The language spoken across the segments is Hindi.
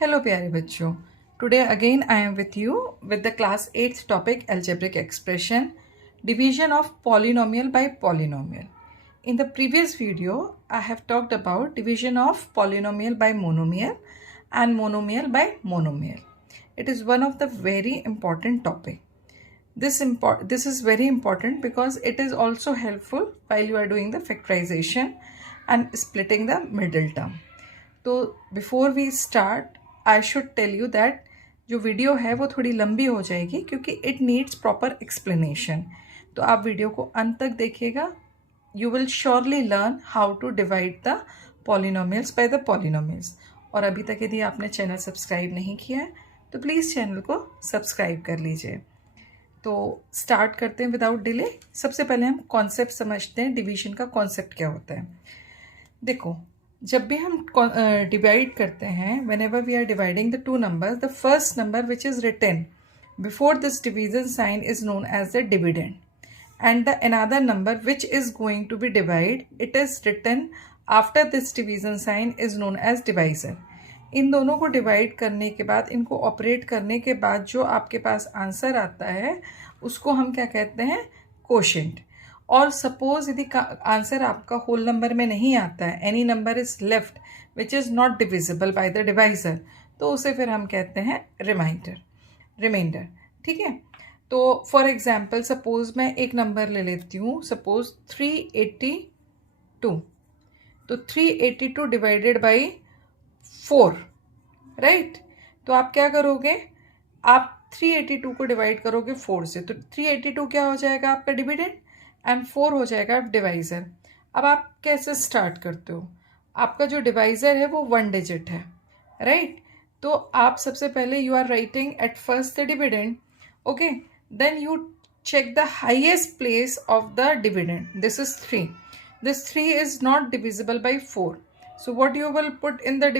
हेलो प्यारे बच्चों, today again I am with you with the class 8th topic algebraic expression division of polynomial by polynomial. In the previous video I have talked about division of polynomial by monomial and monomial by monomial. It is one of the very important topic. This is very important because it is also helpful while you are doing the factorization and splitting the middle term. तो before we start I should tell you that जो वीडियो है वो थोड़ी लंबी हो जाएगी क्योंकि इट नीड्स प्रॉपर एक्सप्लेनेशन. तो आप वीडियो को अंत तक देखिएगा. You will surely learn how to divide the polynomials by the polynomials. और अभी तक यदि आपने चैनल सब्सक्राइब नहीं किया है तो प्लीज़ चैनल को सब्सक्राइब कर लीजिए. तो स्टार्ट करते हैं विदाउट डिले. सबसे पहले हम कॉन्सेप्ट समझते हैं. डिवीजन का कॉन्सेप्ट क्या होता है. देखो, जब भी हम डिवाइड करते हैं, whenever we are dividing the two numbers, the first number which is written before this division sign is known as the dividend, and the another number which is going to be divide, it is written after this division sign is known as divisor. इन दोनों को डिवाइड करने के बाद, इनको ऑपरेट करने के बाद जो आपके पास आंसर आता है उसको हम क्या कहते हैं, कोशेंट. और सपोज यदि आंसर आपका होल नंबर में नहीं आता है, any number is left which is not divisible by the divisor, तो उसे फिर हम कहते हैं रिमाइंडर. ठीक है. तो फॉर एग्जाम्पल सपोज मैं एक नंबर ले लेती हूँ, सपोज 382. तो 382 डिवाइडेड बाई 4, राइट. तो आप क्या करोगे, आप 382 को डिवाइड करोगे 4 से, तो 382 क्या हो जाएगा आपका डिविडेंड एंड 4 हो जाएगा डिवाइज़र. अब आप कैसे स्टार्ट करते हो, आपका जो डिवाइज़र है वो 1 डिजिट है, राइट. तो आप सबसे पहले you are writing at first the dividend, okay. Then you check the highest place of the dividend. This is 3. This 3 is not divisible by 4. So what you will put in the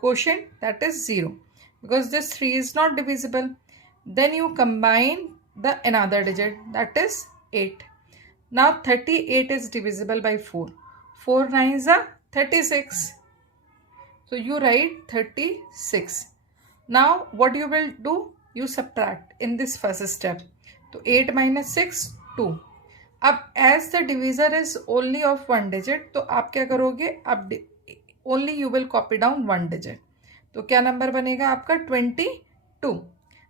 quotient, that is 0, because this 3 is not divisible. Then you combine the another digit, that is 8. Now 38 is divisible by 4. 4 9s are 36. So you write 36. Now what you will do, you subtract in this first step. So 8 minus 6, 2. अब as the divisor is only of 1 digit, तो आप क्या करोगे, अब only you will copy down 1 digit. तो क्या नंबर बनेगा आपका 22.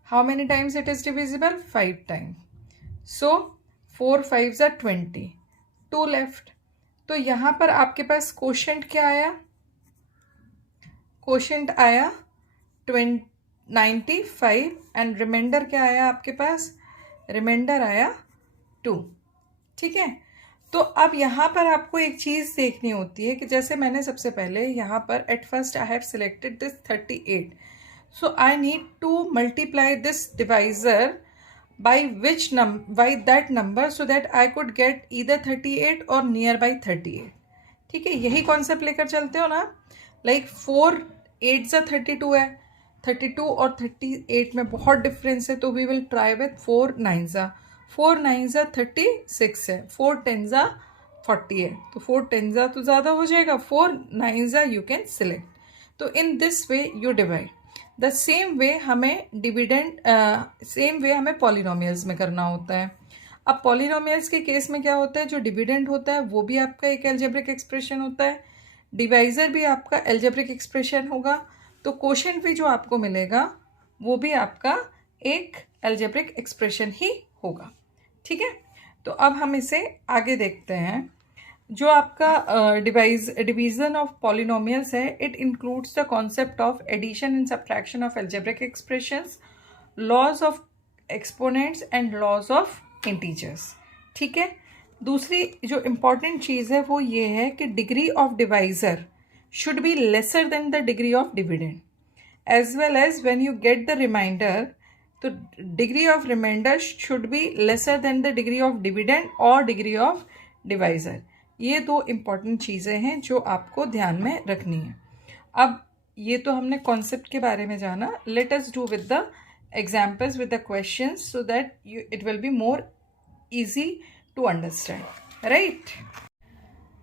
How many times it is divisible, 5 times. So 4 5s are 20. 2 left. तो यहाँ पर आपके पास कोशेंट क्या आया, कोशेंट आया 95 एंड रिमाइंडर क्या आया आपके पास, रिमाइंडर आया 2. ठीक है. तो अब यहाँ पर आपको एक चीज़ देखनी होती है कि जैसे मैंने सबसे पहले यहाँ पर at first I have selected this 38. So I need to multiply this divisor by that number so that I could get either 38 और नियर बाई 38. ठीक है. यही कॉन्सेप्ट लेकर चलते हो ना. लाइक 4 8s 32 है, 32 और 38 में बहुत डिफरेंस है, तो we will try with 4 9s. 4 9s 36 है, 4 10s 40 है, तो 4 10s तो ज़्यादा हो जाएगा, 4 9s यू कैन सिलेक्ट. तो in this way you divide. The same way हमें सेम वे हमें पॉलिनोमियल्स में करना होता है. अब पॉलिनोमियल्स के केस में क्या होता है, जो डिविडेंड होता है वो भी आपका एक एल्जेब्रिक एक्सप्रेशन होता है, डिवाइजर भी आपका एल्जेब्रिक एक्सप्रेशन होगा, तो कोशेंट भी जो आपको मिलेगा वो भी आपका एक एल्जेब्रिक एक्सप्रेशन ही होगा. ठीक है. तो अब हम इसे आगे देखते हैं. जो आपका डिवीजन ऑफ पॉलिनोमियल्स है, it includes the concept of addition and subtraction of algebraic expressions, laws of exponents and laws of integers. ठीक है. दूसरी जो इम्पॉर्टेंट चीज़ है वो ये है कि degree of divisor should be lesser than the degree of dividend, as well as when you get the reminder, तो degree of reminder should be lesser than the degree of dividend और डिग्री ऑफ डिवाइजर. ये 2 इम्पॉर्टेंट चीज़ें हैं जो आपको ध्यान में रखनी है. अब ये तो हमने कॉन्सेप्ट के बारे में जाना. Let us do with the examples with the questions so that it will be more easy to understand, right.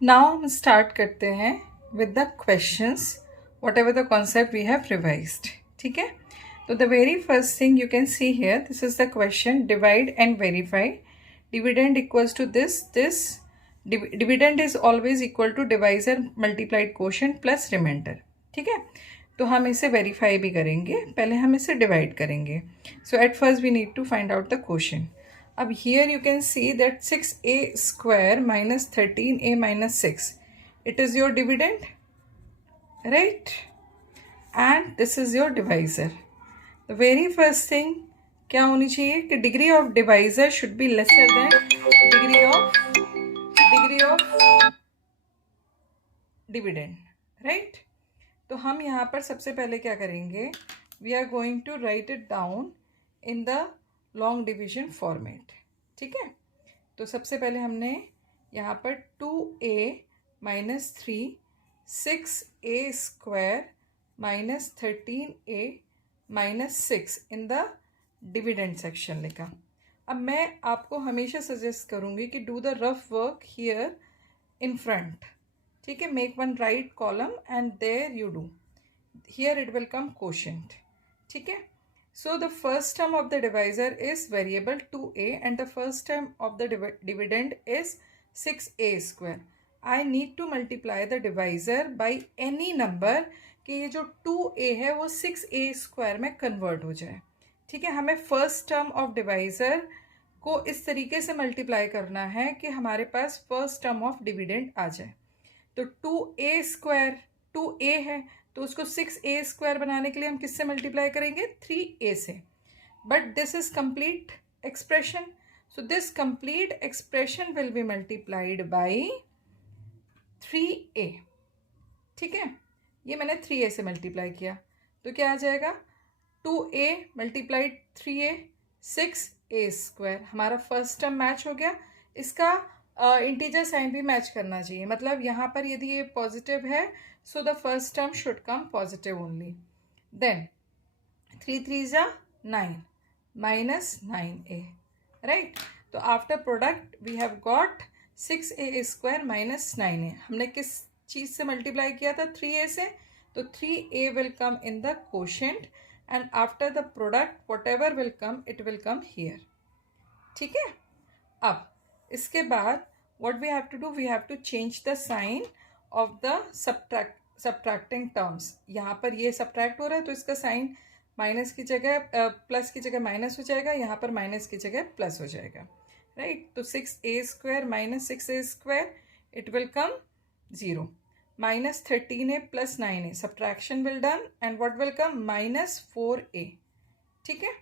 Now हम स्टार्ट करते हैं with the questions. whatever the concept we have revised. ठीक है, तो the very first thing you can see here, this is the question, divide and verify. Dividend equals to this. Dividend is always equal to divisor multiplied quotient plus remainder. ठीक है, तो हम इसे वेरीफाई भी करेंगे, पहले हम इसे डिवाइड करेंगे. So at first we need to find out the quotient. अब here you can see that 6a square minus 13a minus 6, it is your dividend, right, and this is your divisor. The very first thing क्या होनी चाहिए कि degree of divisor should be lesser than degree of dividend, right. तो हम यहाँ पर सबसे पहले क्या करेंगे, we are going to write it down in the long division format. ठीक है, तो सबसे पहले हमने यहाँ पर 2a minus 3 6a square minus 13a minus 6 in the dividend section लिखा. अब मैं आपको हमेशा सजेस्ट करूँगी कि do the rough work here in front. ठीक है, make one right column and there you do, here it will come quotient. ठीक है, so the first term of the divisor is variable 2a and the first term of the dividend is 6a square. I need to multiply the divisor by any number कि ये जो 2a है वो 6a square में convert हो जाए. ठीक है, हमें first term of divisor को इस तरीके से multiply करना है कि हमारे पास first term of dividend आ जाए. तो 2a square 2a है, तो उसको 6a स्क्वायर बनाने के लिए हम किससे मल्टीप्लाई करेंगे, 3a से. But this is complete expression, so this complete expression will be multiplied by 3a. ठीक है, ये मैंने 3a से मल्टीप्लाई किया, तो क्या आ जाएगा, 2a multiplied 3a 6a square. हमारा फर्स्ट टर्म मैच हो गया. इसका इंटीजर साइन भी मैच करना चाहिए, मतलब यहाँ पर यदि ये पॉजिटिव है so the first term should come positive only. Then 3 3s are 9 minus 9a, right. तो after product we have got 6a square minus 9a. हमने किस चीज़ से मल्टीप्लाई किया था, 3a से, तो 3a will come in the quotient and after the product whatever will come it will come here. ठीक है, अब इसके बाद what we have to do, we have to change the sign of the subtracting terms. यहाँ पर ये सब्ट्रैक्ट हो रहा है तो इसका साइन माइनस की जगह प्लस की जगह माइनस हो जाएगा, यहाँ पर माइनस की जगह प्लस हो जाएगा, राइट. तो 6a square minus 6a square it will come 0, minus 13a plus 9a, subtraction will done and what will come minus 4a. ठीक है,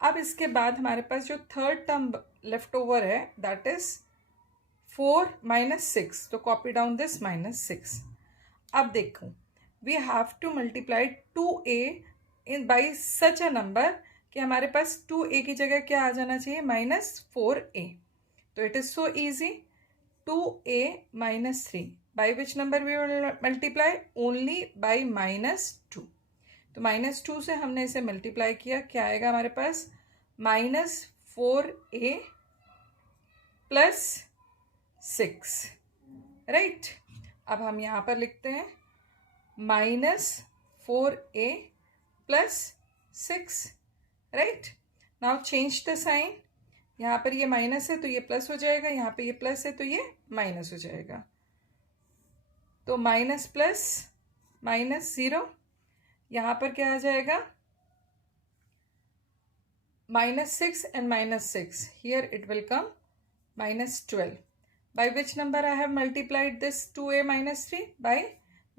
अब इसके बाद हमारे पास जो थर्ड टर्म लेफ्ट ओवर है दैट इज 4 minus 6, तो कॉपी डाउन दिस minus 6. अब देखो, we have to multiply 2a in by such a number कि हमारे पास 2a की जगह क्या आ जाना चाहिए, माइनस 4a. तो it is so easy, 2a minus 3 by which number we will multiply, only by minus 2. तो माइनस 2 से हमने इसे मल्टीप्लाई किया, क्या आएगा हमारे पास, माइनस 4a प्लस 6, राइट. अब हम यहाँ पर लिखते हैं minus 4a plus 6, right. Now change the sign, यहाँ पर ये माइनस है तो ये प्लस हो जाएगा, यहाँ पे ये प्लस है तो ये माइनस हो जाएगा. तो माइनस प्लस माइनस 0, यहाँ पर क्या आ जाएगा, minus 6 and minus 6. Here it will come minus 12. By which number I have multiplied this 2a minus 3? By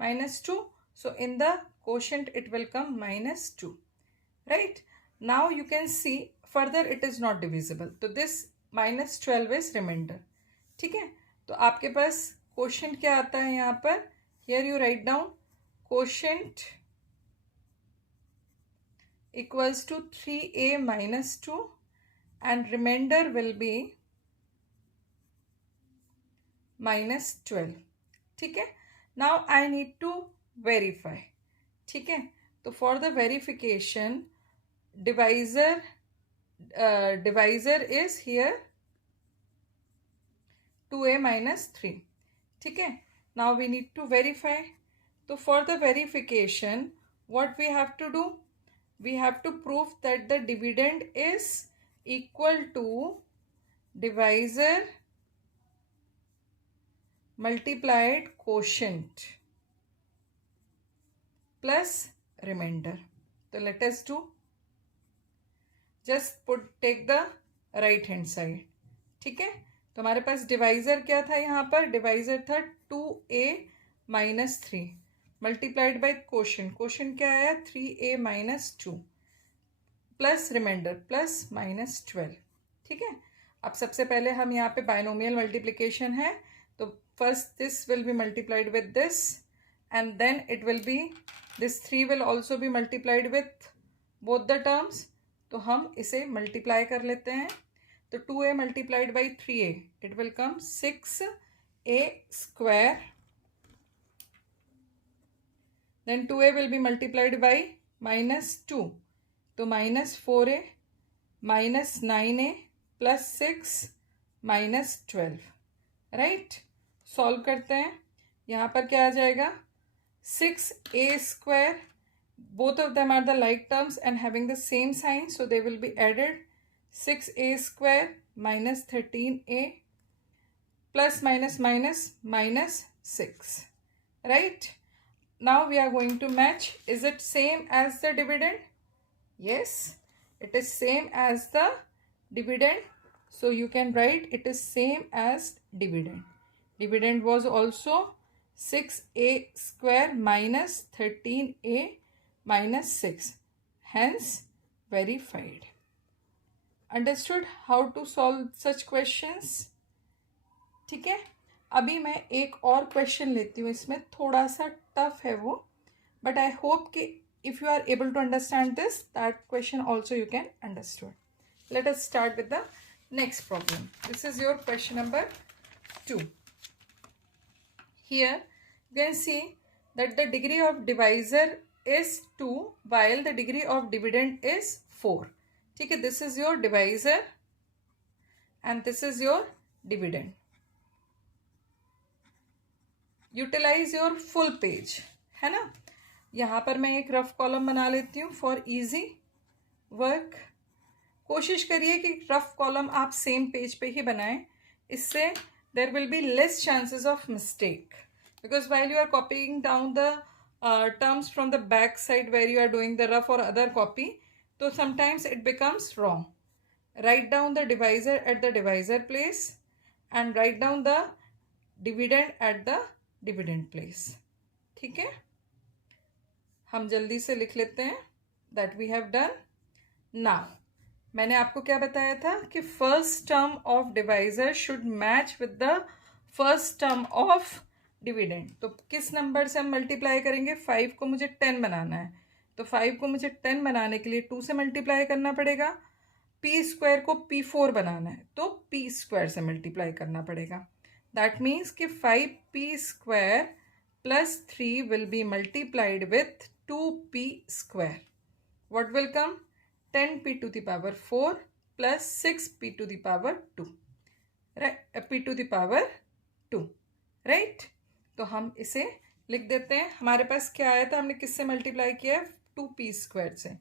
minus 2. So in the quotient it will come minus 2. Right? Now you can see further it is not divisible. So this minus 12 is remainder. ठीक है, तो आपके पास quotient क्या आता है यहाँ पर, here you write down quotient equals to 3a minus 2 and remainder will be minus 12. ठीक है, now I need to verify. ठीक है, तो for the verification divisor is here 2a minus 3. ठीक है, now we need to verify. तो for the verification what we have to do, we have to prove that the dividend is equal to divisor multiplied quotient plus remainder. So let us do, just take the right hand side. ठीक है, तो हमारे पास डिवाइजर क्या था, यहाँ पर डिवाइजर था 2a minus 3 multiplied by quotient, quotient क्या आया 3a minus 2 plus remainder plus minus 12. ठीक है, अब सबसे पहले हम यहाँ पे बाइनोमियल मल्टीप्लिकेशन है, तो first this will be multiplied with this and then it will be this 3 will also be multiplied with both the terms. तो हम इसे मल्टीप्लाई कर लेते हैं. तो 2a multiplied by 3a it will come 6a square, then 2a will be multiplied by minus 2, तो minus 4a minus 9a plus 6 minus 12. Right, solve करते हैं. यहाँ पर क्या आ जाएगा 6a square, both of them are the like terms and having the same sign, so they will be added. 6a square minus 13a plus minus minus minus 6. Right, now we are going to match. Is it same as the dividend? Yes, it is same as the dividend, so you can write it is same as dividend. Dividend was also 6a square minus 13a minus 6, hence verified. Understood how to solve such questions? ठीक है, अभी मैं एक और क्वेश्चन लेती हूँ, इसमें थोड़ा सा टफ है वो, बट आई होप कि if you are able to understand this, that question also you can understand. Let us start with the next problem. This is your question number 2. Here you can see that the degree of divisor is 2 while the degree of dividend is 4. ठीक है, this is your divisor and this is your dividend. Utilize your full page, है ना. यहाँ पर मैं एक रफ कॉलम बना लेती हूँ फॉर इजी वर्क. कोशिश करिए कि रफ कॉलम आप सेम पेज पे ही बनाएं, इससे there will be less chances of mistake, because while you are copying down the terms from the back side where you are doing the rough or other copy, so sometimes it becomes wrong. Write down the divisor at the divisor place and write down the dividend at the dividend place. ठीक है, हम जल्दी से लिख लेते हैं. that we have done. Now मैंने आपको क्या बताया था कि first term of divisor should match with the first term of dividend. तो किस नंबर से हम मल्टीप्लाई करेंगे, 5 को मुझे 10 बनाना है, तो 5 को मुझे 10 बनाने के लिए 2 से मल्टीप्लाई करना पड़ेगा. p स्क्वायर को p4 बनाना है तो p स्क्वायर से मल्टीप्लाई करना पड़ेगा. दैट मीन्स कि 5p square plus 3 will be multiplied with 2p square. What will come 10p to the power 4 plus 6p to the power 2, right? p to the power 2, right? तो हम इसे लिख देते हैं. हमारे पास क्या आया था, हमने किससे मल्टीप्लाई किया है 2p स्क्वायर से.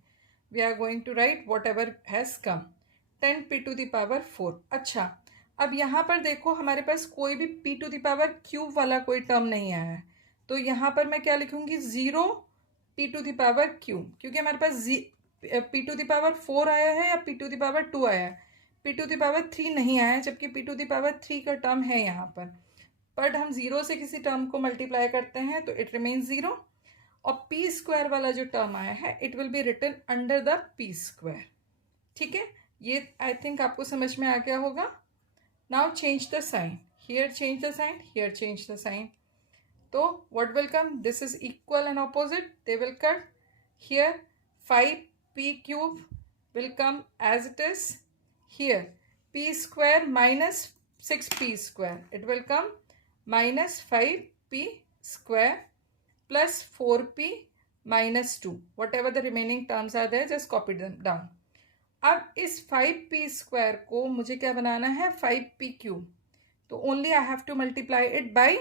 We are going to write whatever has come 10p to the power 4. अच्छा, अब यहाँ पर देखो हमारे पास कोई भी p to the power cube वाला कोई टर्म नहीं आया है, तो यहाँ पर मैं क्या लिखूँगी 0p to the power cube, क्योंकि हमारे पास p to the power 4 आया है या p to the power 2 आया है, p to the power 3 नहीं आया है, जबकि p to the power 3 का टर्म है यहाँ पर. बट हम 0 से किसी टर्म को मल्टीप्लाई करते हैं तो इट रिमेन्स 0, और p स्क्वायर वाला जो टर्म आया है it will be written under the p square. ठीक है, ये आई थिंक आपको समझ में आ गया होगा. Now change the sign, here change the sign, here change the sign. तो what will come, this is equal and opposite, they will cut. Here 5p cube will come as it is. Here p square minus 6p square, it will come minus 5p square plus 4p minus 2. Whatever the remaining terms are there, just copy them down. अब इस 5p square को मुझे क्या बनाना है 5p cube, तो only I have to multiply it by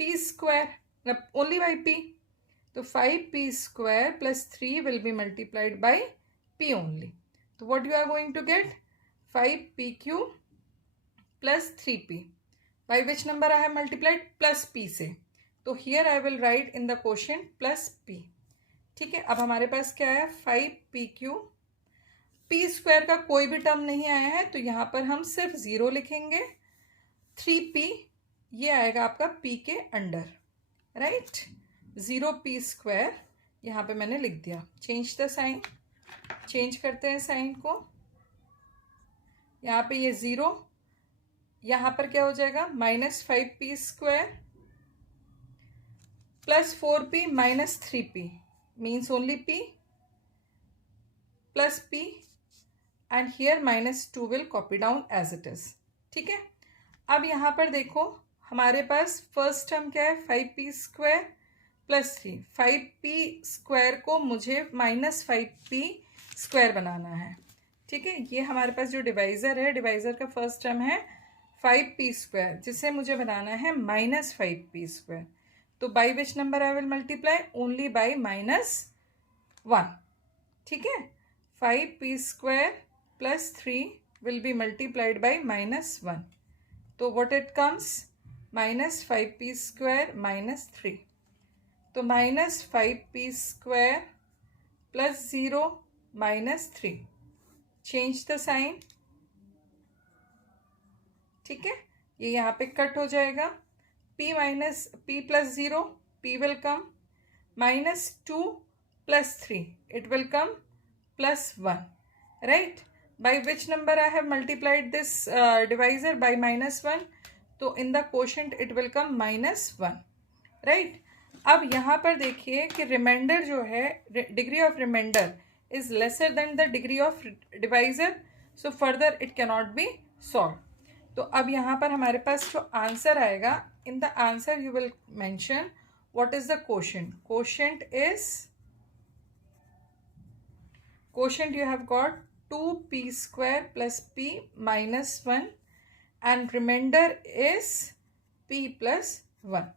p square, only by p. तो 5p square plus 3 will be multiplied by p only. So what you are going to get? 5pq plus 3p. By which number I have multiplied? Plus p से. तो here I will write in the quotient plus p. ठीक है, अब हमारे पास क्या है? 5pq. p स्क्वायर का कोई भी टर्म नहीं आया है तो यहाँ पर हम सिर्फ 0 लिखेंगे. 3p ये आएगा आपका p के अंडर, राइट. 0p स्क्वायर यहाँ पे मैंने लिख दिया. Change the sign. चेंज करते हैं साइन को. यहाँ पे ये 0, यहाँ पर क्या हो जाएगा? -5p square plus 4p minus 3p means only p plus p and here -2 will copy down as it is. ठीक है. अब यहाँ पर देखो हमारे पास फर्स्ट टर्म क्या है? 5p square plus 3. 5p square को मुझे -5p स्क्वायर बनाना है. ठीक है, ये हमारे पास जो डिवाइज़र है, डिवाइज़र का फर्स्ट टर्म है 5p स्क्वायर, जिसे मुझे बनाना है -5p स्क्वायर. तो by which number I will multiply? Only by -1. ठीक है, 5p square plus 3 will be multiplied by -1. तो what it comes? -5p square -3. तो -5p square plus 0 -3. Change the sign. ठीक है, ये यहाँ पे कट हो जाएगा. p plus 0, p will come. -2 plus 3, it will come +1, right? By which number I have multiplied this divisor? By -1. तो in the quotient it will come -1, right? अब यहाँ पर देखिए कि रिमाइंडर जो है, degree of remainder is lesser than the degree of divisor, so further it cannot be solved. तो अब यहाँ पर हमारे पास जो आंसर आएगा, in the answer you will mention what is the quotient. Quotient you have got 2p square plus p minus 1 and remainder is p plus 1.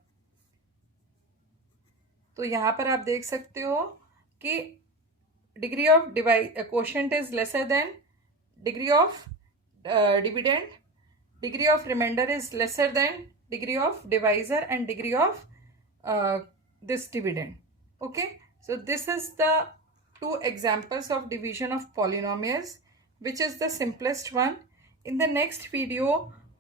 तो यहाँ पर आप देख सकते हो कि degree of quotient is lesser than degree of dividend. Degree of remainder is lesser than degree of divisor and degree of this dividend. Okay, so this is the two examples of division of polynomials, which is the simplest one. In the next video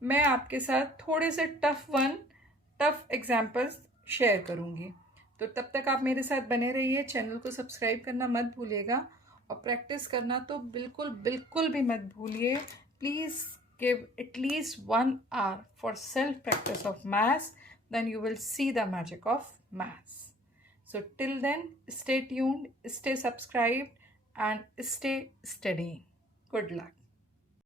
मैं आपके साथ थोड़े से टफ एग्जाम्पल्स शेयर करूँगी. तो तब तक आप मेरे साथ बने रहिए. चैनल को सब्सक्राइब करना मत भूलिएगा और प्रैक्टिस करना तो बिल्कुल भी मत भूलिए. Please give at least 1 hour for self practice of maths, then you will see the magic of maths. So till then, stay tuned, stay subscribed and stay studying. Good luck.